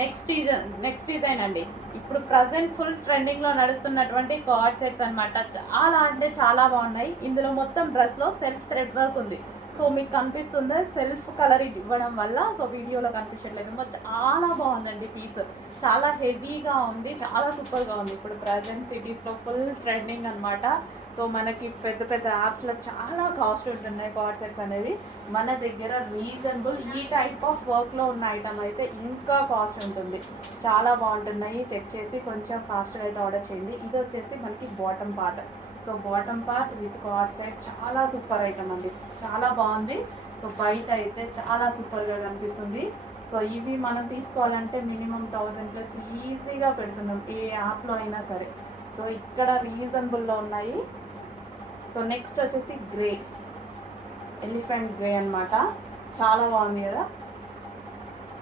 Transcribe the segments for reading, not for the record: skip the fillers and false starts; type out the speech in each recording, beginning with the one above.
Next design అండి. ఇప్పుడు present full ట్రెండింగ్లో నడుస్తున్నటువంటి కార్డ్ సెట్స్ అనమాట. చాలా అంటే చాలా బాగున్నాయి. ఇందులో మొత్తం డ్రెస్లో సెల్ఫ్ థ్రెడ్ వర్క్ ఉంది. సో మీకు కనిపిస్తుంది సెల్ఫ్ కలర్ ఇవ్వడం వల్ల, సో వీడియోలో కనిపించట్లేదు, చాలా బాగుందండి పీస్. చాలా హెవీగా ఉంది, చాలా సూపర్గా ఉంది. ఇప్పుడు ప్రజెంట్ సిటీస్లో ఫుల్ ట్రెండింగ్ అనమాట. సో మనకి పెద్ద పెద్ద యాప్స్లో చాలా కాస్ట్ ఉంటున్నాయి కార్డ్ సెట్స్ అనేది. మన దగ్గర రీజనబుల్ ఈ టైప్ ఆఫ్ వర్క్లో ఉన్న ఐటమ్ అయితే ఇంకా కాస్ట్ ఉంటుంది. చాలా బాగుంటున్నాయి. చెక్ చేసి కొంచెం ఫాస్ట్గా అయితే ఆర్డర్ చేయండి. ఇది వచ్చేసి మనకి bottom part. So bottom part with card set చాలా సూపర్ ఐటమ్ అండి, చాలా బాగుంది. సో బయట అయితే చాలా సూపర్గా కనిపిస్తుంది. సో ఇవి మనం తీసుకోవాలంటే మినిమం 1000+ ఈజీగా పెడుతున్నాం ఏ యాప్లో అయినా సరే. సో ఇక్కడ రీజనబుల్లో ఉన్నాయి. సో నెక్స్ట్ వచ్చేసి గ్రే, ఎలిఫెంట్ గ్రే అనమాట. చాలా బాగుంది కదా.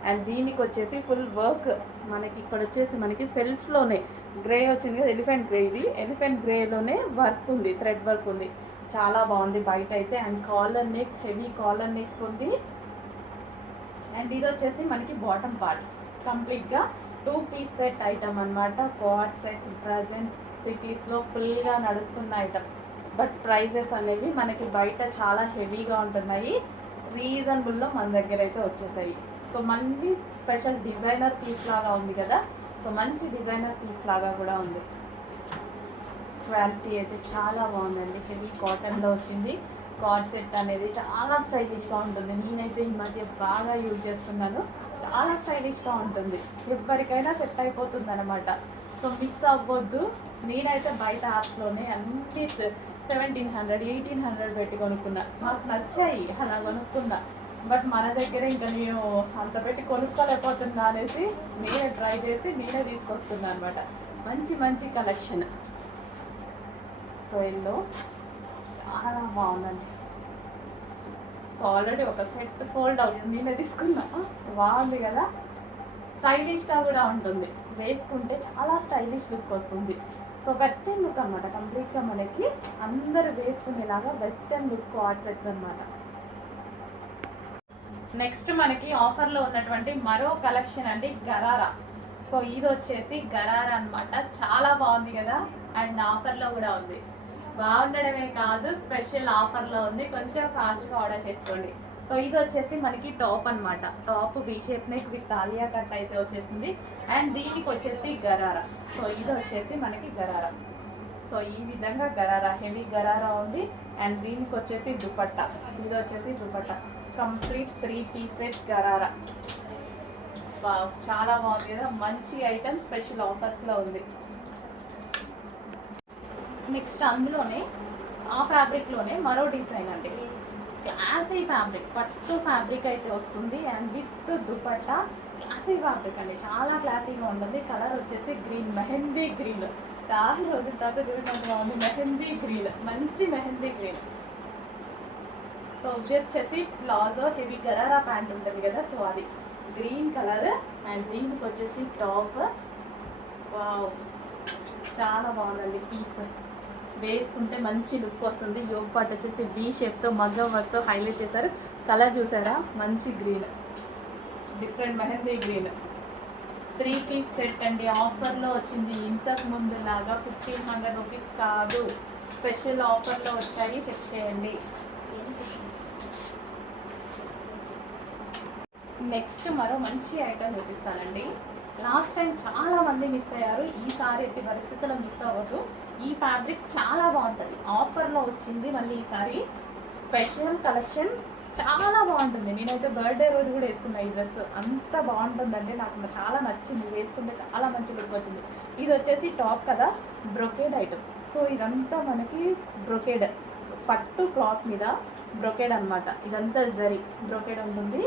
అండ్ దీనికి వచ్చేసి ఫుల్ వర్క్ మనకి ఇక్కడ వచ్చేసి మనకి సెల్ఫ్లోనే గ్రే వచ్చింది కదా, ఎలిఫెంట్ గ్రే. ఇది ఎలిఫెంట్ గ్రేలోనే వర్క్ ఉంది, థ్రెడ్ వర్క్ ఉంది. చాలా బాగుంది బయట అయితే. And collar neck, heavy collar neck ఉంది. అండ్ ఇది వచ్చేసి మనకి బాటమ్ పార్ట్. కంప్లీట్గా 2 పీస్ సెట్ ఐటమ్ అనమాట. కార్డ్ సెట్స్ ప్రజెంట్ సిటీస్లో ఫుల్గా నడుస్తున్న ఐటమ్. బట్ ప్రైజెస్ అనేవి మనకి బయట చాలా హెవీగా ఉంటున్నాయి. రీజనబుల్లో మన దగ్గర అయితే వచ్చేసాయి. సో మళ్ళీ స్పెషల్ డిజైనర్ పీస్ లాగా ఉంది కదా. సో మంచి డిజైనర్ పీస్ లాగా కూడా ఉంది. క్వాలిటీ అయితే చాలా బాగుందండి. హెవీ కాటన్లో వచ్చింది. కార్డ్ సెట్ అనేది చాలా స్టైలిష్గా ఉంటుంది. నేనైతే ఈ మధ్య బాగా యూజ్ చేస్తున్నాను. చాలా స్టైలిష్గా ఉంటుంది. ఎవరికైనా సెట్ అయిపోతుంది అనమాట. సో మిస్ అవ్వద్దు. నేనైతే బయట యాప్స్లోనే అన్ని 1700, 1800 పెట్టి కొనుక్కున్నా. నాకు నచ్చాయి, అలా కొనుక్కున్నా. బట్ మన దగ్గర ఇంకా నేను అంత పెట్టి కొనుక్కోలేకపోతున్నా అనేసి నేనే ట్రై చేసి నేనే తీసుకొస్తున్నా అనమాట. మంచి మంచి కలెక్షన్. సో ఎల్లో చాలా బాగుందండి. సో ఆల్రెడీ ఒక సెట్ సోల్డ్ అవుట్, నేనే తీసుకున్నా. బాగుంది కదా. స్టైలిష్గా కూడా ఉంటుంది. వేసుకుంటే చాలా స్టైలిష్ లుక్ వస్తుంది. సో వెస్టర్న్ లుక్ అనమాట. కంప్లీట్గా మనకి అందరు వేసుకునేలాగా వెస్టర్న్ లుక్ కార్డ్ సెట్స్ అనమాట. నెక్స్ట్ మనకి ఆఫర్లో ఉన్నటువంటి మరో కలెక్షన్ అండి, గరారా. సో ఇది వచ్చేసి గరారా అనమాట. చాలా బాగుంది కదా. అండ్ ఆఫర్లో కూడా ఉంది. బాగుండడమే కాదు, స్పెషల్ ఆఫర్లో ఉంది. కొంచెం ఫాస్ట్గా ఆర్డర్ చేసుకోండి. సో ఇది వచ్చేసి మనకి టాప్ అనమాట. Top V shape neck with తాలియా కట్ అయితే వచ్చేసింది. అండ్ దీనికి వచ్చేసి గరారా. సో ఇది వచ్చేసి మనకి గరారా. సో ఈ విధంగా గరారా, హెవీ గరారా ఉంది. అండ్ దీనికి వచ్చేసి దుపట్టా. ఇది వచ్చేసి dupatta. Complete 3 piece set gharara. చాలా బాగుంది కదా. మంచి ఐటమ్, స్పెషల్ ఆఫర్స్లో ఉంది. నెక్స్ట్ అందులోనే ఆ ఫ్యాబ్రిక్లోనే మరో డిజైన్ అండి. క్లాసీ ఫ్యాబ్రిక్, పట్టు ఫ్యాబ్రిక్ అయితే వస్తుంది. And with dupatta. Classy fabric అండి, చాలా క్లాసీగా ఉంటుంది. కలర్ వచ్చేసి గ్రీన్, మెహందీ గ్రీన్. చాలా రోజుల తర్వాత చూడడానికి బాగుంది. మెహందీ గ్రీన్, మంచి మెహందీ గ్రీన్. సో ఇది వచ్చేసి ప్లాజో, హెవీ గరారా ప్యాంట్ ఉంటుంది కదా. సో అది గ్రీన్ కలర్. అండ్ దీనికి వచ్చేసి టాప్. వావ్, చాలా బాగుందండి పీస్. వేసుకుంటే మంచి లుక్ వస్తుంది. యోగ్ పార్ట్ వచ్చేసి బీ షేప్తో మగ్గం వర్క్తో హైలైట్ చేశారు. కలర్ చూసారా, మంచి green, different mehndi green. 3 piece set అండి. ఆఫర్లో వచ్చింది. ఇంతకు ముందు లాగా 1500 రూపీస్ కాదు, స్పెషల్ ఆఫర్లో వచ్చాయి. చెక్ చేయండి. నెక్స్ట్ మరో మంచి ఐటమ్ చూపిస్తానండి. లాస్ట్ టైం చాలా మంది మిస్ అయ్యారు. ఈసారి ఎట్టి పరిస్థితుల్లో మిస్ అవ్వద్దు. ఈ ఫ్యాబ్రిక్ చాలా బాగుంటుంది. ఆఫర్లో వచ్చింది. మళ్ళీ ఈసారి స్పెషల్ కలెక్షన్ చాలా బాగుంటుంది. నేనైతే బర్త్డే రోజు కూడా వేసుకున్నా ఈ డ్రెస్. అంత బాగుంటుందంటే నాకు చాలా నచ్చింది. వేసుకుంటే చాలా మంచి లుక్ వచ్చింది. ఇది వచ్చేసి టాప్ కదా, బ్రొకేడ్ ఐటమ్. సో ఇదంతా మనకి బ్రొకేడ్, పట్టు క్లాత్ మీద బ్రొకేడ్ అనమాట. ఇదంతా జరీ బ్రొకేడ్ ఉంటుంది.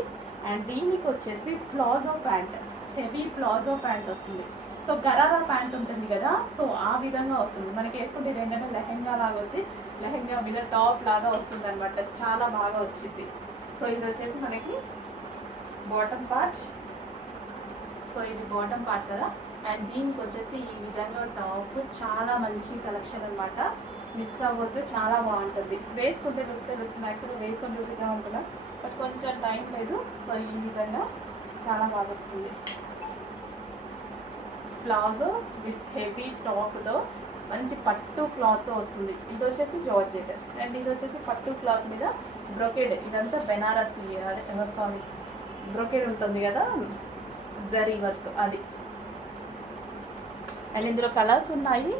అండ్ దీనికి వచ్చేసి palazzo pant, heavy palazzo pant వస్తుంది. సో గరారా ప్యాంట్ ఉంటుంది కదా. సో ఆ విధంగా వస్తుంది. మనకి వేసుకుంటే ఇది ఏంటంటే లెహెంగా లాగా వచ్చి లెహెంగా మీద టాప్ లాగా వస్తుంది అనమాట. చాలా బాగా వచ్చింది. సో ఇది వచ్చేసి మనకి బాటమ్ పార్ట్. సో ఇది బాటమ్ పార్ట్ కదా. అండ్ దీనికి వచ్చేసి ఈ విధంగా టాప్. చాలా మంచి కలెక్షన్ అనమాట. మిస్ అవ్వద్దు, చాలా బాగుంటుంది. వేసుకుంటే లుక్ తెలుస్తుంది. యాక్చువల్గా వేసుకొని లుక్గా ఉంటుందా, బట్ కొంచెం టైం లేదు. సో ఈ విధంగా చాలా బాగా వస్తుంది. ప్లాజో విత్ హెవీ టాప్తో మంచి పట్టు క్లాత్తో వస్తుంది. ఇది వచ్చేసి జార్జెట్ అండ్ ఇది వచ్చేసి పట్టు క్లాత్ మీద బ్రొకేడ్. ఇదంతా బెనారసీ, అదే సారీ బ్రొకేడ్ ఉంటుంది కదా, జరీ వర్క్ అది. అండ్ ఇందులో కలర్స్ ఉన్నాయి.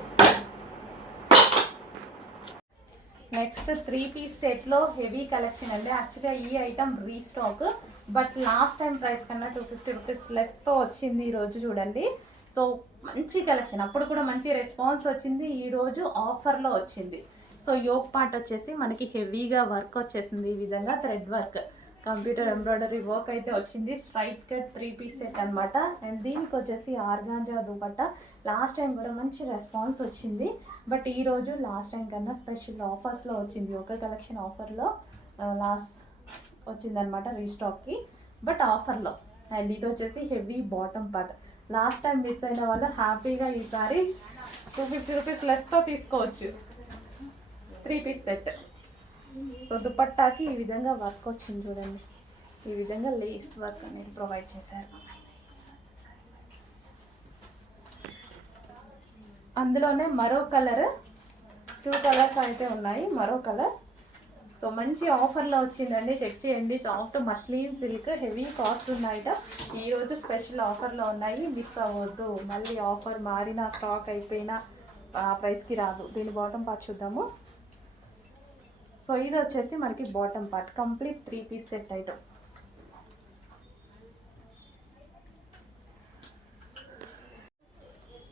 నెక్స్ట్ 3 పీస్ సెట్లో హెవీ కలెక్షన్ అండి. యాక్చువల్గా ఈ item restock, but last time price కన్నా 250 రూపీస్ లెస్తో వచ్చింది ఈరోజు చూడండి. సో మంచి కలెక్షన్, అప్పుడు కూడా మంచి రెస్పాన్స్ వచ్చింది. ఈరోజు ఆఫర్లో వచ్చింది. సో యోక్ పార్ట్ వచ్చేసి మనకి హెవీగా వర్క్ వచ్చేసింది. ఈ విధంగా thread work, computer embroidery work అయితే వచ్చింది. స్ట్రైట్ కట్ 3 పీస్ సెట్ అనమాట. అండ్ దీనికి వచ్చేసి ఆర్గాంజా దుపట్టా. లాస్ట్ టైం కూడా మంచి రెస్పాన్స్ వచ్చింది, బట్ ఈరోజు లాస్ట్ టైం కన్నా స్పెషల్ ఆఫర్స్లో వచ్చింది. ఒక కలెక్షన్ ఆఫర్లో లాస్ట్ వచ్చిందనమాట రీస్టాక్కి, బట్ ఆఫర్లో. అండ్ ఇది వచ్చేసి heavy bottom part. Last time miss అయిన వాళ్ళు హ్యాపీగా ఈసారి 250 రూపీస్ లెస్తో తీసుకోవచ్చు 3 పీస్ సెట్. సో దుపట్టాకి ఈ విధంగా వర్క్ వచ్చింది చూడండి. ఈ విధంగా లేస్ వర్క్ అనేది ప్రొవైడ్ చేశారు. అందులోనే మరో కలర్, 2 కలర్స్ అయితే ఉన్నాయి. మరో కలర్. సో మంచి ఆఫర్లో వచ్చిందండి, చెక్ చేయండి. Soft muslin silk, heavy cost ఉన్నాయిట. ఈరోజు స్పెషల్ ఆఫర్లో ఉన్నాయి, మిస్ అవ్వద్దు. మళ్ళీ ఆఫర్ మారిన స్టాక్ అయిపోయినా ఆ ప్రైస్కి రాదు. దీని బాటమ్ పార్ట్ చూద్దాము. సో ఇది వచ్చేసి మనకి bottom part, complete 3 piece set item.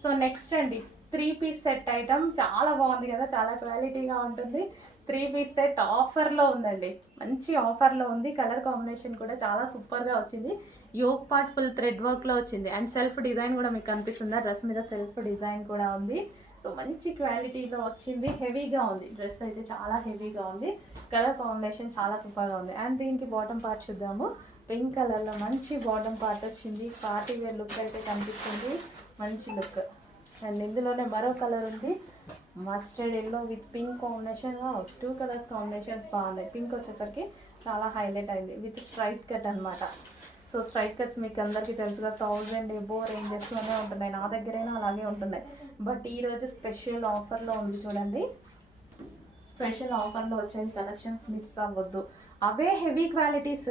So next అండి 3 పీస్ సెట్ ఐటమ్. చాలా బాగుంది కదా, చాలా క్వాలిటీగా ఉంటుంది. 3 పీస్ సెట్ ఆఫర్లో ఉందండి, మంచి ఆఫర్లో ఉంది. కలర్ కాంబినేషన్ కూడా చాలా సూపర్గా వచ్చింది. యోక్ పార్ట్ ఫుల్ థ్రెడ్ వర్క్లో వచ్చింది. అండ్ సెల్ఫ్ డిజైన్ కూడా మీకు కనిపిస్తుందా, డ్రెస్ మీద సెల్ఫ్ డిజైన్ కూడా ఉంది. సో మంచి క్వాలిటీలో వచ్చింది, హెవీగా ఉంది. డ్రెస్ అయితే చాలా హెవీగా ఉంది. కలర్ కాంబినేషన్ చాలా సూపర్గా ఉంది. అండ్ దీనికి బాటమ్ పార్ట్ చూద్దాము. పింక్ కలర్లో మంచి బాటమ్ పార్ట్ వచ్చింది. పార్టీ వేర్ లుక్ అయితే కనిపిస్తుంది, మంచి లుక్. అండ్ ఇందులోనే మరో కలర్ ఉంది, mustard yellow with pink combination. 2 colours combinations బాగున్నాయి. పింక్ వచ్చేసరికి చాలా హైలైట్ అయింది విత్ స్ట్రైట్ కట్ అనమాట. సో స్ట్రైట్ కట్స్ మీకు అందరికీ తెలుసుగా 1000 ఎబో రేంజెస్లోనే ఉంటున్నాయి. నా దగ్గరైనా అలాగే ఉంటున్నాయి, బట్ ఈరోజు స్పెషల్ ఆఫర్లో ఉంది చూడండి. స్పెషల్ ఆఫర్లో వచ్చేది కలెక్షన్స్, మిస్ అవ్వద్దు. అవే హెవీ క్వాలిటీస్,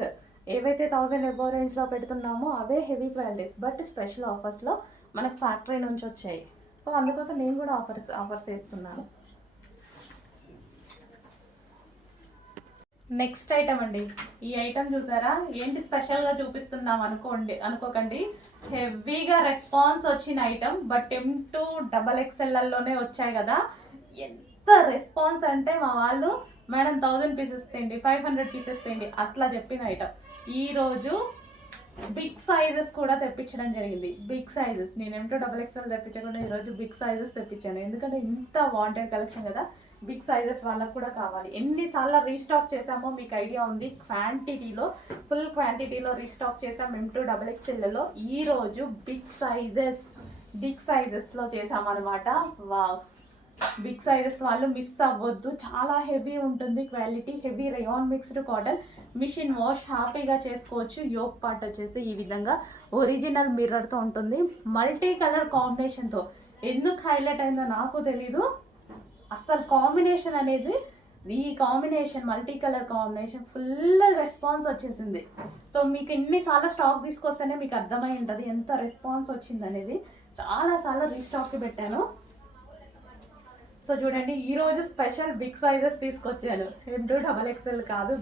ఏవైతే 1000 ఎబో రేంజ్లో పెడుతున్నామో అవే హెవీ క్వాలిటీస్, బట్ స్పెషల్ ఆఫర్స్లో మనకు ఫ్యాక్టరీ నుంచి వచ్చాయి. సో అందుకోసం నేను కూడా ఆఫర్స్ వేస్తున్నాను. నెక్స్ట్ ఐటమ్ అండి. ఈ ఐటమ్ చూసారా, ఏంటి స్పెషల్గా చూపిస్తున్నాం అనుకోకండి. హెవీగా రెస్పాన్స్ వచ్చిన ఐటమ్, బట్ M2 XXLలోనే వచ్చాయి కదా. ఎంత రెస్పాన్స్ అంటే మా వాళ్ళు మేడం 1000 పీసెస్ తేండి, 500 పీసెస్ తేండి అట్లా చెప్పిన ఐటమ్. ఈరోజు బిగ్ సైజెస్ కూడా తెప్పించడం జరిగింది. బిగ్ సైజెస్ నేను M2 XXL తెప్పించకుండా ఈరోజు బిగ్ సైజెస్ తెప్పించాను. ఎందుకంటే ఇంత వాంటెడ్ కలెక్షన్ కదా, బిగ్ సైజెస్ వాళ్ళకు కూడా కావాలి. ఎన్నిసార్లు రీస్టాక్ చేసామో మీకు ఐడియా ఉంది. క్వాంటిటీలో, ఫుల్ క్వాంటిటీలో రీస్టాక్ చేసాం M2 XXLలో. ఈరోజు బిగ్ సైజెస్లో చేసామన్నమాట. వావ్, బిగ్ సైజెస్ వాళ్ళు మిస్ అవ్వద్దు. చాలా హెవీ ఉంటుంది quality, heavy rayon mixed cotton. Machine wash హ్యాపీగా చేసుకోవచ్చు. యోక్ పార్ట్ వచ్చేసి ఈ విధంగా ఒరిజినల్ మిర్రర్తో ఉంటుంది, మల్టీ కలర్ కాంబినేషన్తో. ఎందుకు హైలైట్ అయిందో నాకు తెలీదు, అసలు కాంబినేషన్ అనేది, ఈ combination multi colour combination full response వచ్చేసింది. సో మీకు ఎన్నిసార్లు స్టాక్ తీసుకొస్తేనే మీకు అర్థమై ఉంటుంది ఎంత రెస్పాన్స్ వచ్చింది అనేది. చాలాసార్లు రీస్టాక్కి పెట్టాను. సో చూడండి, ఈరోజు స్పెషల్ బిగ్ సైజెస్ తీసుకొచ్చాను. M2 XXL కాదు,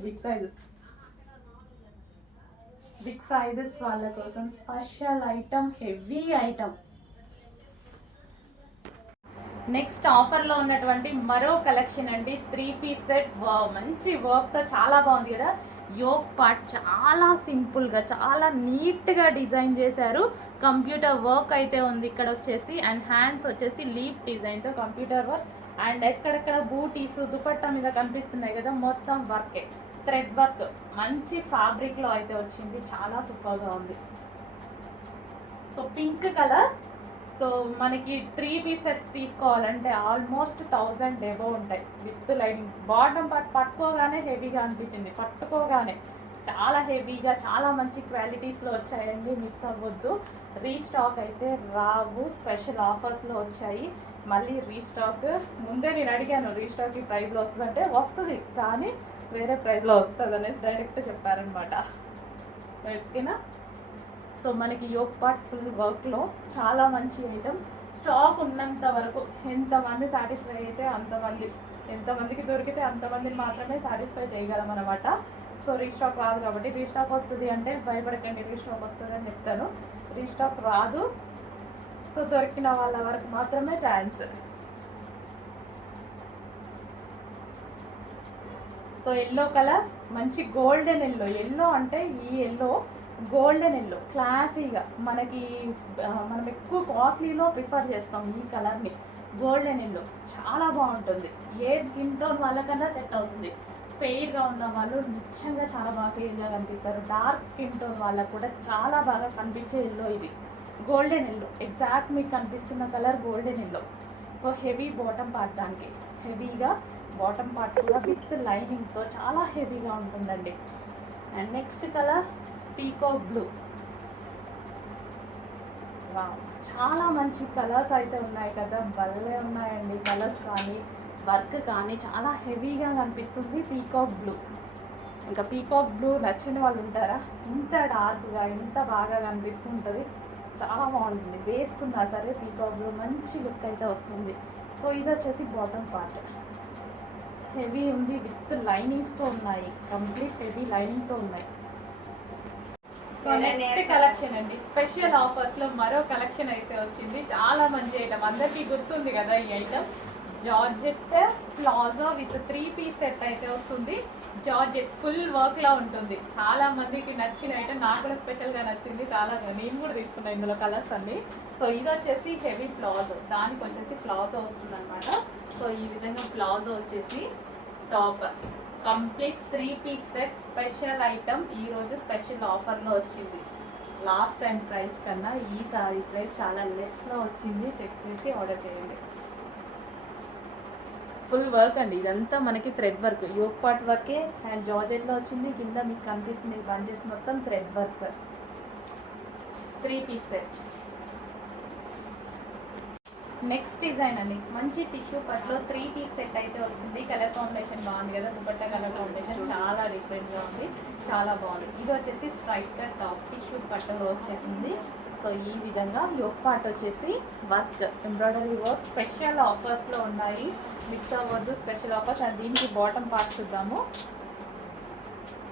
బిగ్ సైజెస్ వాళ్ళ కోసం special item, heavy item. Next ఆఫర్లో ఉన్నటువంటి మరో కలెక్షన్ అండి, 3 పీస్ సెట్. మంచి వర్క్తో చాలా బాగుంది కదా. యోక్ పార్ట్ చాలా సింపుల్గా, చాలా నీట్గా డిజైన్ చేశారు. కంప్యూటర్ వర్క్ అయితే ఉంది ఇక్కడ వచ్చేసి. అండ్ హ్యాండ్స్ వచ్చేసి లీఫ్ డిజైన్తో కంప్యూటర్ వర్క్. అండ్ ఎక్కడెక్కడ బూటీస్ దుపట్టా మీద కనిపిస్తున్నాయి కదా, మొత్తం వర్కే, థ్రెడ్ వర్క్. మంచి ఫ్యాబ్రిక్లో అయితే వచ్చింది, చాలా సూపర్గా ఉంది. So pink colour. సో మనకి 3 పీస్ సెట్స్ తీసుకోవాలంటే ఆల్మోస్ట్ 1000 ఎబో ఉంటాయి విత్ లైనింగ్. బాటమ్ పార్ట్ పట్టుకోగానే హెవీగా అనిపించింది, పట్టుకోగానే చాలా హెవీగా చాలా మంచి క్వాలిటీస్లో వచ్చాయండి, మిస్ అవ్వద్దు. రీస్టాక్ అయితే రావు, స్పెషల్ ఆఫర్స్లో వచ్చాయి. మళ్ళీ రీస్టాక్ ముందే నేను అడిగాను, రీస్టాక్ ఈ ప్రైస్లో వస్తుందంటే వస్తుంది కానీ వేరే ప్రైస్లో వస్తుంది అనేసి డైరెక్ట్ చెప్పారనమాట. ఓకేనా. సో మనకి యోగ్ పార్ట్ ఫుల్ వర్క్లో చాలా మంచి ఐటమ్. స్టాక్ ఉన్నంత వరకు ఎంతమంది సాటిస్ఫై అయితే అంతమంది, ఎంతమందికి దొరికితే అంతమందిని మాత్రమే సాటిస్ఫై చేయగలం అనమాట. సో రీస్టాక్ రాదు కాబట్టి, రీస్టాక్ వస్తుంది అంటే భయపడకండి, రీస్టాక్ వస్తుంది అని చెప్తాను. రీస్టాక్ రాదు. సో దొరికిన వాళ్ళ వరకు మాత్రమే ఛాన్స్. సో ఎల్లో కలర్ మంచి గోల్డెన్ ఎల్లో. ఎల్లో అంటే ఈ ఎల్లో గోల్డెన్ ఎల్లో క్లాసీగా మనకి మనం ఎక్కువ కాస్ట్లీలో ప్రిఫర్ చేస్తాం ఈ కలర్ని. గోల్డెన్ ఎల్లో చాలా బాగుంటుంది, ఏ స్కిన్ టోన్ వాళ్ళకన్నా సెట్ అవుతుంది. ఫెయిర్గా ఉన్న వాళ్ళు నిజంగా చాలా బాగా ఫెయిర్గా కనిపిస్తారు. డార్క్ స్కిన్ టోన్ వాళ్ళకు కూడా చాలా బాగా కనిపించే ఎల్లో ఇది, గోల్డెన్ ఎల్లో. ఎగ్జాక్ట్ మీకు కనిపిస్తున్న colour golden yellow. So heavy bottom part, దానికి హెవీగా బాటమ్ పార్ట్ కూడా విత్ లైనింగ్తో చాలా హెవీగా ఉంటుందండి. And next colour peacock blue. చాలా మంచి కలర్స్ అయితే ఉన్నాయి కదా, భలే ఉన్నాయండి కలర్స్ కానీ వర్క్ కానీ చాలా హెవీగా కనిపిస్తుంది. పీకాక్ బ్లూ, ఇంకా పీకాక్ బ్లూ నచ్చిన వాళ్ళు ఉంటారా? ఇంత డార్క్గా ఇంత బాగా కనిపిస్తుంటుంది, చాలా బాగుంటుంది. వేసుకున్నా సరే పీకాక్ బ్లూ మంచి లుక్ అయితే వస్తుంది. సో ఇది వచ్చేసి బాటమ్ పార్ట్, హెవీ ఉంది విత్ లైనింగ్స్తో ఉన్నాయి, కంప్లీట్ హెవీ లైనింగ్తో ఉన్నాయి. సో నెక్స్ట్ కలెక్షన్ అండి, స్పెషల్ ఆఫర్స్లో మరో కలెక్షన్ అయితే వచ్చింది. చాలా మంచి ఐటమ్, అందరికీ గుర్తుంది కదా ఈ item. Georgette palazzo with 3 piece set అయితే వస్తుంది. జార్జెట్ ఫుల్ వర్క్లో ఉంటుంది. చాలా మందికి నచ్చిన ఐటమ్, నాకు కూడా స్పెషల్గా నచ్చింది. చాలా నేను కూడా తీసుకున్నాను ఇందులో కలర్స్ అన్ని. సో ఇది వచ్చేసి హెవీ ప్లాజో, దానికి వచ్చేసి ప్లాజో వస్తుంది అనమాట. సో ఈ విధంగా ప్లాజో వచ్చేసి top complete 3 piece set special item. ఈరోజు స్పెషల్ ఆఫర్లో వచ్చింది. లాస్ట్ టైం ప్రైస్ కన్నా ఈసారి ప్రైస్ చాలా లెస్లో వచ్చింది. చెక్ చేసి ఆర్డర్ చేయండి. ఫుల్ వర్క్ అండి, ఇదంతా మనకి థ్రెడ్ వర్క్, యోగ్ పార్ట్ వర్కే అండ్ జార్జెట్లో వచ్చింది. కింద మీకు కనిపిస్తుంది బంచెస్ మొత్తం thread work. 3 piece set. Next design అండి, మంచి టిష్యూ పట్లో 3 పీస్ సెట్ అయితే వచ్చింది. కలర్ కాంబినేషన్ బాగుంది కదా, దుపట్టా కలర్ కాంబినేషన్ చాలా డిఫరెంట్గా ఉంది, చాలా బాగుంది. ఇది వచ్చేసి స్ట్రైట్ టాప్ టిష్యూ పట్టులో వచ్చేసింది. సో ఈ విధంగా యోగ్ పార్ట్ వచ్చేసి వర్క్, ఎంబ్రాయిడరీ వర్క్ స్పెషల్ ఆఫర్స్లో ఉన్నాయి, మిస్ అవ్వద్దు స్పెషల్ ఆఫర్స్. అండ్ దీనికి బాటమ్ పార్ట్ చూద్దాము.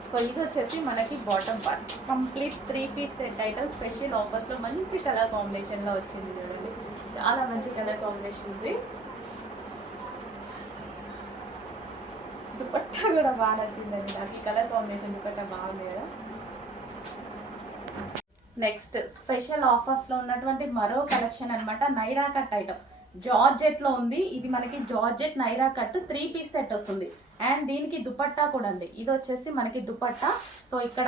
సో ఇది వచ్చేసి మనకి bottom part, complete 3 piece set item special ఆఫర్స్లో మంచి కలర్ కాంబినేషన్లో వచ్చింది. చూడండి చాలా మంచి కలర్ కాంబినేషన్ ఉంది. దుపట్టా కూడా బాగా నచ్చిందండి నాకు, ఈ కలర్ కాంబినేషన్ దుపట్టా బాగుంది కదా. నెక్స్ట్ స్పెషల్ ఆఫర్స్లో ఉన్నటువంటి మరో కలెక్షన్ అనమాట, నైరా కట్ ఐటమ్. జార్జెట్లో ఉంది ఇది, మనకి georgette Naira cut 3 piece set వస్తుంది. అండ్ దీనికి దుపట్టా కూడా అండి, ఇది వచ్చేసి మనకి దుపట్టా. సో ఇక్కడ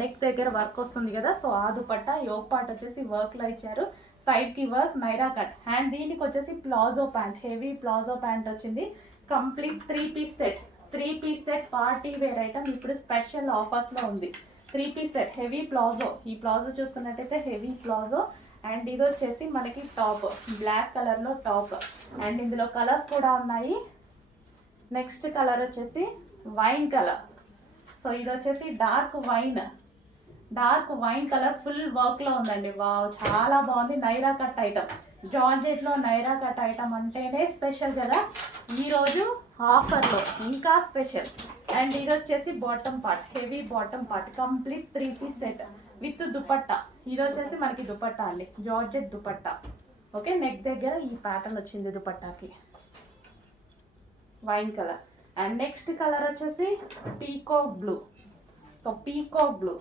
నెక్ దగ్గర వర్క్ వస్తుంది కదా, సో ఆ దుపట్టా. యోగ్ పార్ట్ వచ్చేసి వర్క్లో ఇచ్చారు, సైడ్కి వర్క్ నైరా కట్. అండ్ దీనికి వచ్చేసి palazzo pant, heavy palazzo pant వచ్చింది. Complete 3 piece set, 3 piece set party wear item ఇప్పుడు స్పెషల్ ఆఫర్స్లో ఉంది. 3 పీస్ సెట్ హెవీ ప్లాజో. ఈ ప్లాజో చూసుకున్నట్టయితే హెవీ ప్లాజో. అండ్ ఇది వచ్చేసి మనకి టాప్, బ్లాక్ కలర్లో టాప్. అండ్ ఇందులో కలర్స్ కూడా ఉన్నాయి. నెక్స్ట్ కలర్ వచ్చేసి వైన్ కలర్. సో ఇది వచ్చేసి డార్క్ వైన్ కలర్ ఫుల్ వర్క్లో ఉందండి. వావ్ చాలా బాగుంది. నైరా కట్ ఐటమ్, జార్జెట్లో నైరా కట్ ఐటమ్ అంటేనే స్పెషల్ కదా, ఈరోజు ఆఫర్లో ఇంకా స్పెషల్. అండ్ ఇది వచ్చేసి bottom part, heavy bottom part, complete 3 piece set with dupatta. ఇది వచ్చేసి మనకి దుపట్టా అండి, జార్జెట్ దుపట్టా. ఓకే, నెక్ దగ్గర ఈ ప్యాటర్న్ వచ్చింది దుపట్టాకి, wine colour. And next colour వచ్చేసి peacock blue. So peacock blue,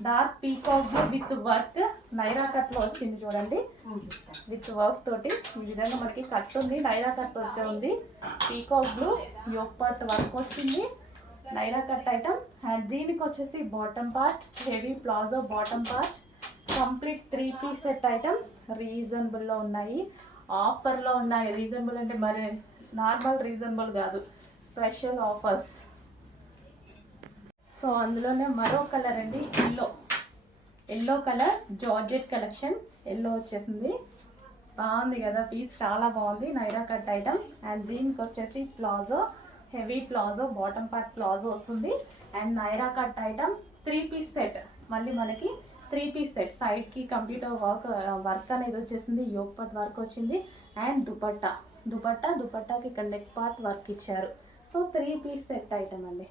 dark peacock blue with work Naira కట్లో వచ్చింది చూడండి, విత్ వర్క్ తోటి. ఈ విధంగా మనకి కట్ ఉంది, నైరా కట్ అయితే ఉంది. Peacock blue yoke part work వచ్చింది, నైరా కట్ ఐటమ్. అండ్ దీనికి వచ్చేసి bottom part, heavy palazzo bottom part, complete 3 piece set item. రీజనబుల్లో ఉన్నాయి, ఆఫర్లో ఉన్నాయి. రీజనబుల్ అంటే మరి నార్మల్ రీజనబుల్ కాదు, స్పెషల్ ఆఫర్స్. సో అందులోనే మరో కలర్ అండి, yellow colour georgette collection. Yellow వచ్చేసింది, బాగుంది కదా పీస్, చాలా బాగుంది. Naira cut item. అండ్ దీనికి వచ్చేసి palazzo, heavy palazzo, bottom part palazzo వస్తుంది. And Naira cut item 3 piece set. మళ్ళీ మనకి 3 పీస్ సెట్. సైడ్కి కంప్యూటర్ వర్క్ అనేది వచ్చేసింది, యోగ్ పార్ట్ వర్క్ వచ్చింది. అండ్ దుపట్టాకి ఇక్కడ నెక్ పార్ట్ వర్క్ ఇచ్చారు. సో 3 పీస్ సెట్ ఐటమ్ అండి.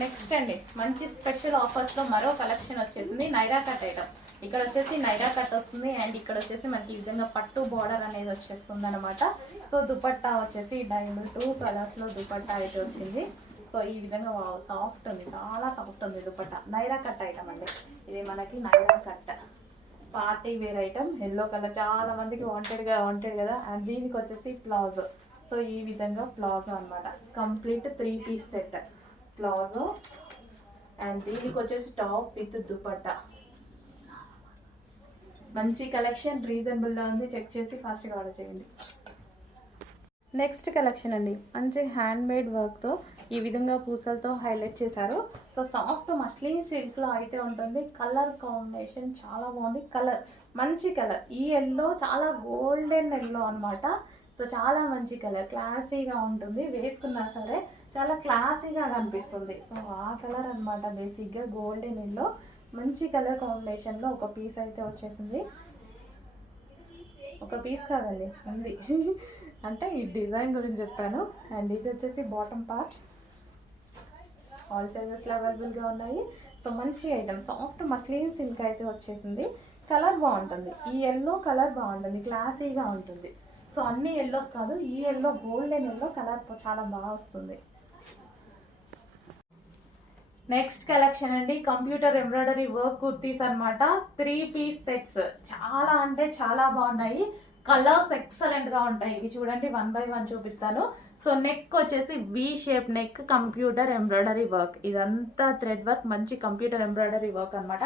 నెక్స్ట్ అండి, మంచి స్పెషల్ ఆఫర్స్లో మరో కలెక్షన్ వచ్చేసింది, నైరా కట్ ఐటమ్. ఇక్కడ వచ్చేసి నైరా కట్ వస్తుంది. అండ్ ఇక్కడ వచ్చేసి మనకి ఈ విధంగా పట్టు బార్డర్ అనేది వచ్చేస్తుంది అనమాట. సో దుపట్టా వచ్చేసి డైమండ్ 2 కలర్స్లో దుపట్టా అయితే వచ్చింది. సో ఈ విధంగా సాఫ్ట్ ఉంది, చాలా సాఫ్ట్ ఉంది దుపట్టా. నైరా కట్ ఐటమ్ అండి ఇది, మనకి Naira cut party wear item. Yellow colour చాలా మందికి వాంటెడ్ కదా. అండ్ దీనికి వచ్చేసి ప్లాజో. సో ఈ విధంగా ప్లాజో అనమాట, complete 3 piece set palazzo. And దీనికి వచ్చేసి టాప్ విత్ దుపట్టా. మంచి కలెక్షన్, రీజనబుల్గా ఉంది. చెక్ చేసి ఫాస్ట్గా ఆర్డర్ చేయండి. నెక్స్ట్ కలెక్షన్ అండి, మంచి హ్యాండ్ మేడ్ వర్క్తో ఈ విధంగా పూసలతో హైలైట్ చేశారు. సో సాఫ్ట్ మస్లిన్ సిల్క్లో అయితే ఉంటుంది. కలర్ కాంబినేషన్ చాలా బాగుంది. కలర్ మంచి కలర్, ఈ ఎల్లో చాలా గోల్డెన్ ఎల్లో అనమాట. సో చాలా మంచి కలర్, క్లాసీగా ఉంటుంది. వేసుకున్నా సరే చాలా క్లాసీగా కనిపిస్తుంది. సో ఆ కలర్ అనమాట, బేసిక్గా గోల్డెన్ ఎల్లో. మంచి కలర్ కాంబినేషన్లో ఒక పీస్ అయితే వచ్చేసింది. ఒక పీస్ కాదండి, ఉంది. అంటే ఈ డిజైన్ గురించి చెప్పాను. అండ్ ఇది వచ్చేసి బాటమ్ పార్ట్. ఆల్ సైజెస్లో అవైలబుల్గా ఉన్నాయి. సో మంచి ఐటమ్, సాఫ్ట్ మస్లిన్ సిల్క్ అయితే వచ్చేసింది. కలర్ బాగుంటుంది, ఈ ఎల్లో కలర్ బాగుంటుంది, క్లాసీగా ఉంటుంది. సో అన్ని ఎల్లోస్ కాదు, ఈ ఎల్లో గోల్డెన్ ఎల్లో కలర్ చాలా బాగా వస్తుంది. నెక్స్ట్ కలెక్షన్ అండి, కంప్యూటర్ ఎంబ్రాయిడరీ వర్క్ కుర్తీస్ అనమాట. 3 పీస్ సెట్స్, చాలా అంటే చాలా బాగున్నాయి. కలర్స్ ఎక్సలెంట్గా ఉంటాయి. ఇవి చూడండి, 1 బై 1 చూపిస్తాను. సో నెక్ వచ్చేసి V shape neck, computer embroidery work. ఇదంతా థ్రెడ్ వర్క్, మంచి కంప్యూటర్ ఎంబ్రాయిడరీ వర్క్ అనమాట.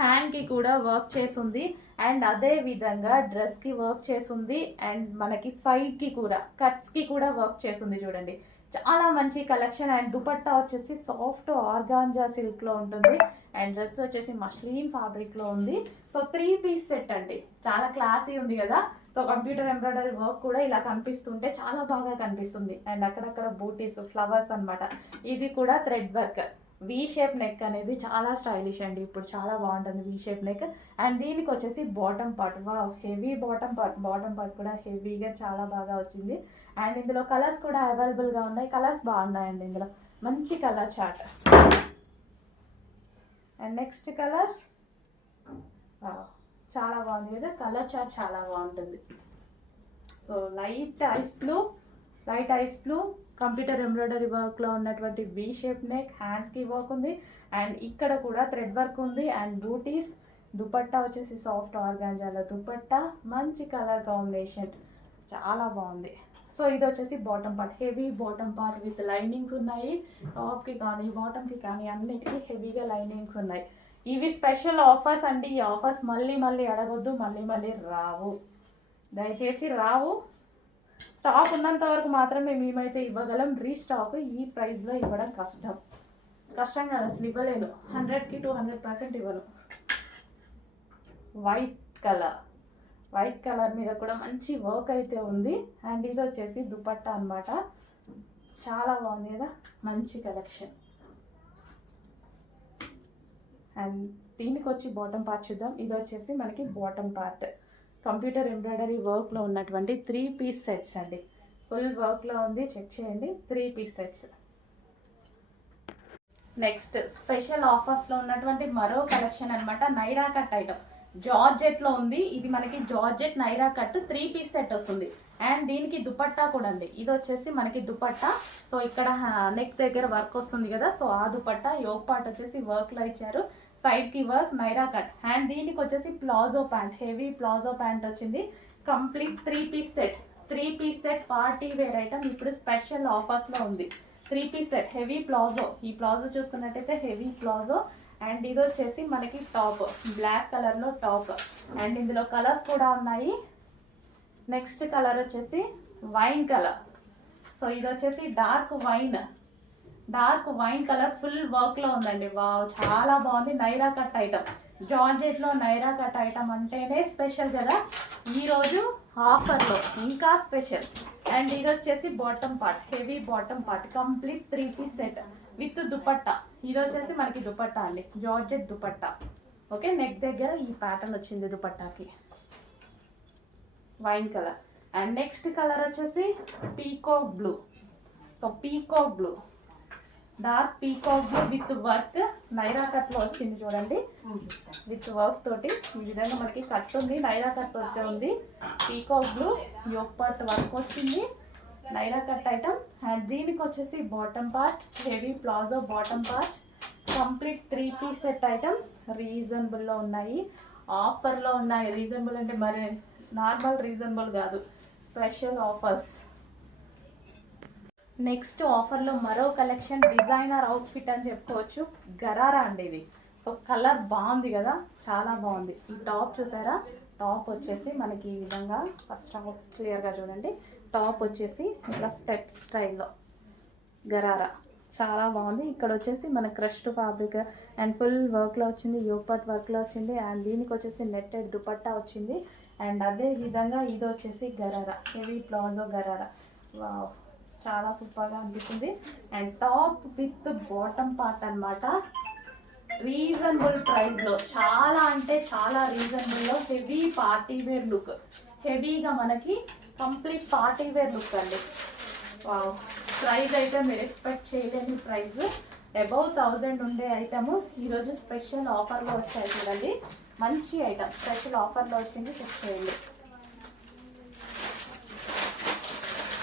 హ్యాండ్కి కూడా వర్క్ చేసింది. అండ్ అదే విధంగా డ్రెస్కి వర్క్ చేసింది. అండ్ మనకి సైడ్కి కూడా, కట్స్కి కూడా వర్క్ చేసింది. చూడండి, చాలా మంచి కలెక్షన్. అండ్ దుపట్టా వచ్చేసి సాఫ్ట్ ఆర్గాంజా సిల్క్లో ఉంటుంది. అండ్ డ్రెస్ వచ్చేసి మస్లిన్ ఫ్యాబ్రిక్లో ఉంది. సో 3 పీస్ సెట్ అండి, చాలా క్లాసీ ఉంది కదా. సో కంప్యూటర్ ఎంబ్రాయిడరీ వర్క్ కూడా ఇలా కనిపిస్తుంటే చాలా బాగా కనిపిస్తుంది. అండ్ అక్కడక్కడ బూటీస్, ఫ్లవర్స్ అనమాట. ఇది కూడా thread work. V shape neck అనేది చాలా స్టైలిష్ అండి, ఇప్పుడు చాలా బాగుంటుంది వి షేప్ నెక్. అండ్ దీనికి వచ్చేసి bottom part, heavy bottom part కూడా హెవీగా చాలా బాగా వచ్చింది. అండ్ ఇందులో కలర్స్ కూడా అవైలబుల్గా ఉన్నాయి. కలర్స్ బాగున్నాయండి ఇందులో, మంచి colour chart. And next colour చాలా బాగుంది కదా, కలర్ చార్ట్ చాలా బాగుంటుంది. So light ice blue computer embroidery వర్క్లో ఉన్నటువంటి వి షేప్ నెక్, హ్యాండ్స్కి వర్క్ ఉంది. అండ్ ఇక్కడ కూడా థ్రెడ్ వర్క్ ఉంది. అండ్ బూటీస్, దుపట్టా వచ్చేసి సాఫ్ట్ ఆర్గాంజాలో దుపట్టా, మంచి కలర్ కాంబినేషన్, చాలా బాగుంది. సో ఇది వచ్చేసి bottom part, heavy bottom part with linings ఉన్నాయి. టాప్కి కానీ బాటమ్కి కానీ అన్నిటికీ హెవీగా లైనింగ్స్ ఉన్నాయి. ఇవి స్పెషల్ ఆఫర్స్ అండి. ఈ ఆఫర్స్ మళ్ళీ అడగొద్దు, మళ్ళీ రావు, దయచేసి రావు. స్టాక్ ఉన్నంత వరకు మాత్రమే మేమైతే ఇవ్వగలం. రీస్టాక్ ఈ ప్రైస్లో ఇవ్వడం కష్టం కదా, అసలు ఇవ్వలేను. 100కి 200% ఇవ్వను. వైట్ కలర్ మీద కూడా మంచి వర్క్ అయితే ఉంది. అండ్ ఇది వచ్చేసి దుపట్టా అనమాట, చాలా బాగుంది కదా, మంచి కలెక్షన్. అండ్ దీనికి వచ్చి బాటమ్ పార్ట్ చూద్దాం. ఇది వచ్చేసి మనకి బాటమ్ పార్ట్, కంప్యూటర్ ఎంబ్రాయిడరీ వర్క్లో ఉన్నటువంటి 3 పీస్ సెట్స్ అండి. ఫుల్ వర్క్లో ఉంది, చెక్ చేయండి. 3 పీస్ సెట్స్. నెక్స్ట్ స్పెషల్ ఆఫర్స్లో ఉన్నటువంటి మరో కలెక్షన్ అనమాట, నైరా కట్ ఐటమ్. జార్జెట్లో ఉంది. ఇది మనకి georgette Naira cut 3 piece set వస్తుంది. అండ్ దీనికి దుపట్టా కూడా అండి. ఇది వచ్చేసి మనకి దుపట్టా. సో ఇక్కడ నెక్ దగ్గర వర్క్ వస్తుంది కదా, సో ఆ దుపట్టా. యోగ్ పార్ట్ వచ్చేసి వర్క్లో ఇచ్చారు, సైడ్కి వర్క్, నైరా కట్. అండ్ దీనికి వచ్చేసి palazzo pant, heavy palazzo pant వచ్చింది. Complete 3 piece set party wear item. ఇప్పుడు స్పెషల్ ఆఫర్స్లో ఉంది. 3 పీస్ సెట్ హెవీ ప్లాజో. ఈ ప్లాజో చూసుకున్నట్టయితే హెవీ ప్లాజో. అండ్ ఇది వచ్చేసి మనకి టాప్, బ్లాక్ కలర్లో టాప్. అండ్ ఇందులో కలర్స్ కూడా ఉన్నాయి. నెక్స్ట్ కలర్ వచ్చేసి వైన్ కలర్. సో ఇది వచ్చేసి డార్క్ వైన్ కలర్ ఫుల్ వర్క్లో ఉందండి. వావ్, చాలా బాగుంది. నైరా కట్ ఐటమ్, జార్జెట్లో నైరా కట్ ఐటమ్ అంటేనే స్పెషల్ కదా. ఈరోజు ఆఫర్లో ఇంకా స్పెషల్. అండ్ ఇది వచ్చేసి bottom part, heavy bottom part, complete 3 piece set with dupatta. ఇది వచ్చేసి మనకి దుపట్టా అండి, జార్జెట్ దుపట్టా. ఓకే, నెక్ దగ్గర ఈ ప్యాటర్న్ వచ్చింది దుపట్టాకి, wine colour. And next colour వచ్చేసి peacock blue. So peacock blue, dark peacock blue with work, Naira కట్లో వచ్చింది చూడండి. విత్ వర్క్ తోటి ఈ విధంగా మనకి కట్ ఉంది, నైరా కట్ వచ్చే ఉంది. Peacock blue yoke part work వచ్చింది, నైరా కట్ ఐటమ్. అండ్ దీనికి వచ్చేసి bottom part, heavy palazzo bottom part, complete 3 piece set item. రీజనబుల్లో ఉన్నాయి, ఆఫర్లో ఉన్నాయి. రీజనబుల్ అంటే మరి నార్మల్ రీజనబుల్ కాదు, స్పెషల్ ఆఫర్స్. నెక్స్ట్ ఆఫర్లో మరో కలెక్షన్, డిజైనర్ అవుట్ఫిట్ అని చెప్పుకోవచ్చు. గరారా అండి ఇది. సో కలర్ బాగుంది కదా, చాలా బాగుంది. ఈ టాప్ చూసారా, టాప్ వచ్చేసి మనకి ఈ విధంగా, ఫస్ట్ టాప్ క్లియర్గా చూడండి. టాప్ వచ్చేసి ఇట్లా స్టెప్ స్టైల్లో గరారా, చాలా బాగుంది. ఇక్కడ వచ్చేసి మన క్రష్డ్ ఫ్యాబ్రిక్ అండ్ ఫుల్ వర్క్లో వచ్చింది, యోపాట్ వర్క్లో వచ్చింది. అండ్ దీనికి వచ్చేసి నెట్టెడ్ దుపట్టా వచ్చింది. అండ్ అదే విధంగా ఇది వచ్చేసి gharara, heavy palazzo gharara. Wow, చాలా సూపర్గా అనిపిస్తుంది. And top with bottom part అనమాట. రీజనబుల్ ప్రైస్లో, చాలా అంటే చాలా రీజనబుల్లో, హెవీ పార్టీ వేర్ లుక్. హెవీగా మనకి కంప్లీట్ పార్టీ వేర్ లుక్ అండి. వావ్, ప్రైస్ అయితే మీరు ఎక్స్పెక్ట్ చేయలేని ప్రైస్. అబౌవ్ 1000 ఉండే ఐటమ్ ఈరోజు స్పెషల్ ఆఫర్లో వచ్చాయి చూడండి. మంచి ఐటమ్ స్పెషల్ ఆఫర్లో వచ్చింది, చెక్ చేయండి.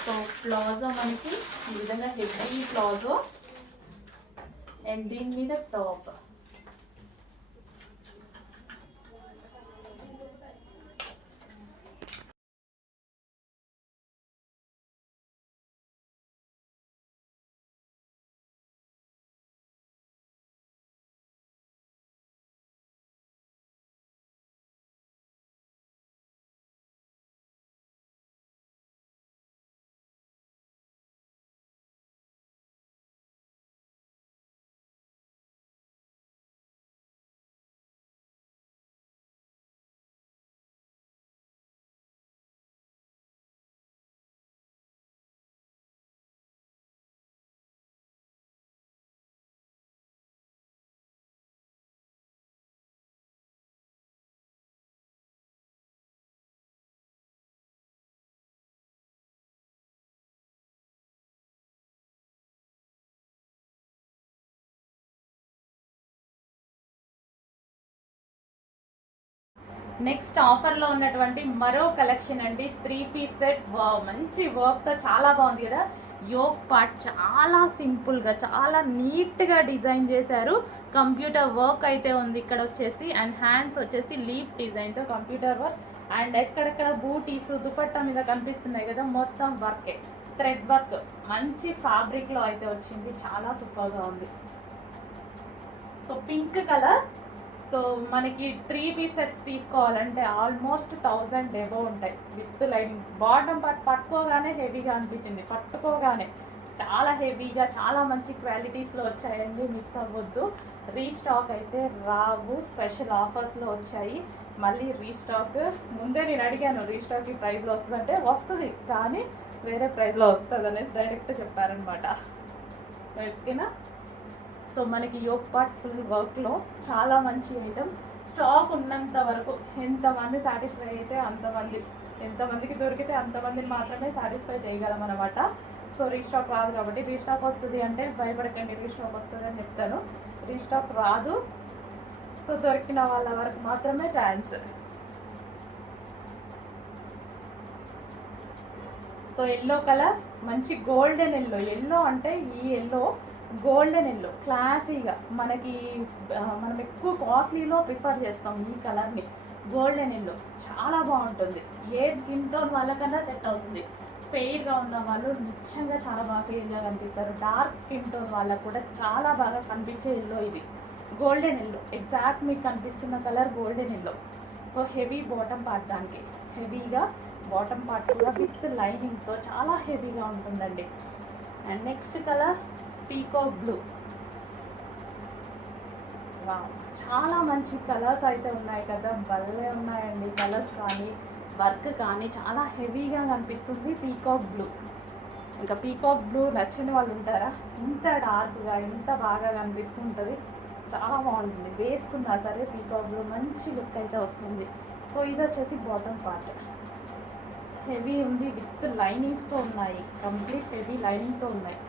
సో ప్లాజో మనకి ఈ విధంగా హెవీ ప్లాజో, అండ్ దీని మీద టాప్. నెక్స్ట్ ఆఫర్లో ఉన్నటువంటి మరో కలెక్షన్ అండి, 3 పీస్ సెట్. మంచి వర్క్తో చాలా బాగుంది కదా. యోక్ పార్ట్ చాలా సింపుల్గా, చాలా నీట్గా డిజైన్ చేశారు. కంప్యూటర్ వర్క్ అయితే ఉంది ఇక్కడ వచ్చేసి. అండ్ హ్యాండ్స్ వచ్చేసి లీఫ్ డిజైన్తో కంప్యూటర్ వర్క్. అండ్ ఎక్కడెక్కడ బూటీస్ దుపట్టా మీద కనిపిస్తున్నాయి కదా, మొత్తం వర్కే, థ్రెడ్ వర్క్. మంచి ఫ్యాబ్రిక్లో అయితే వచ్చింది, చాలా సూపర్గా ఉంది. So pink colour. సో మనకి 3 పీస్ సెట్స్ తీసుకోవాలంటే ఆల్మోస్ట్ 1000 ఎబో ఉంటాయి విత్ లైనింగ్. బాటమ్ పార్ట్ పట్టుకోగానే హెవీగా అనిపించింది, పట్టుకోగానే చాలా హెవీగా, చాలా మంచి క్వాలిటీస్లో వచ్చాయండి, మిస్ అవ్వద్దు. రీస్టాక్ అయితే రావు, స్పెషల్ ఆఫర్స్లో వచ్చాయి. మళ్ళీ రీస్టాక్ ముందే నేను అడిగాను, రీస్టాక్ ఈ ప్రైస్లో వస్తుందంటే వస్తుంది కానీ వేరే ప్రైస్లో వస్తుంది అనేసి డైరెక్ట్ చెప్పారనమాట. ఓకేనా. సో మనకి యోక్ పార్ట్ ఫుల్ వర్క్లో చాలా మంచి ఐటమ్. స్టాక్ ఉన్నంత వరకు ఎంతమంది సాటిస్ఫై అయితే ఎంతమందికి దొరికితే అంతమందిని మాత్రమే సాటిస్ఫై చేయగలం అనమాట. సో రీస్టాక్ రాదు కాబట్టి, రీస్టాక్ వస్తుంది అంటే భయపడకండి, రీస్టాక్ వస్తుంది అని చెప్తాను. రీస్టాక్ రాదు. సో దొరికిన వాళ్ళ వరకు మాత్రమే ఛాన్స్. సో ఎల్లో కలర్, మంచి గోల్డెన్ ఎల్లో అంటే ఈ ఎల్లో గోల్డెన్ ఎల్లో, క్లాసీగా మనకి మనం ఎక్కువ కాస్ట్లీలో ప్రిఫర్ చేస్తాం ఈ కలర్ని. గోల్డెన్ ఎల్లో చాలా బాగుంటుంది, ఏ స్కిన్ టోన్ వాళ్ళకన్నా సెట్ అవుతుంది. ఫెయిర్గా ఉన్న వాళ్ళు నిజంగా చాలా బాగా ఫెయిర్గా కనిపిస్తారు. డార్క్ స్కిన్ టోన్ వాళ్ళకు కూడా చాలా బాగా కనిపించే ఎల్లో ఇది, గోల్డెన్ ఎల్లో. ఎగ్జాక్ట్ మీకు కనిపిస్తున్న colour golden yellow. So heavy bottom part, దానికి హెవీగా బాటమ్ పార్ట్ కూడా విత్ లైనింగ్తో చాలా హెవీగా ఉంటుందండి. And next colour peacock blue. చాలా మంచి కలర్స్ అయితే ఉన్నాయి కదా, భలే ఉన్నాయండి కలర్స్ కానీ వర్క్ కానీ చాలా హెవీగా కనిపిస్తుంది. పీకాక్ బ్లూ, ఇంకా పీకాక్ బ్లూ నచ్చిన వాళ్ళు ఉంటారా? ఇంత డార్క్గా ఎంత బాగా కనిపిస్తుంటుంది, చాలా బాగుంటుంది. వేసుకున్నా సరే పీకాక్ బ్లూ మంచి లుక్ అయితే వస్తుంది. సో ఇది వచ్చేసి బాటమ్ పార్ట్, హెవీ ఉంది విత్ లైనింగ్స్తో ఉన్నాయి, కంప్లీట్ హెవీ లైనింగ్తో ఉన్నాయి.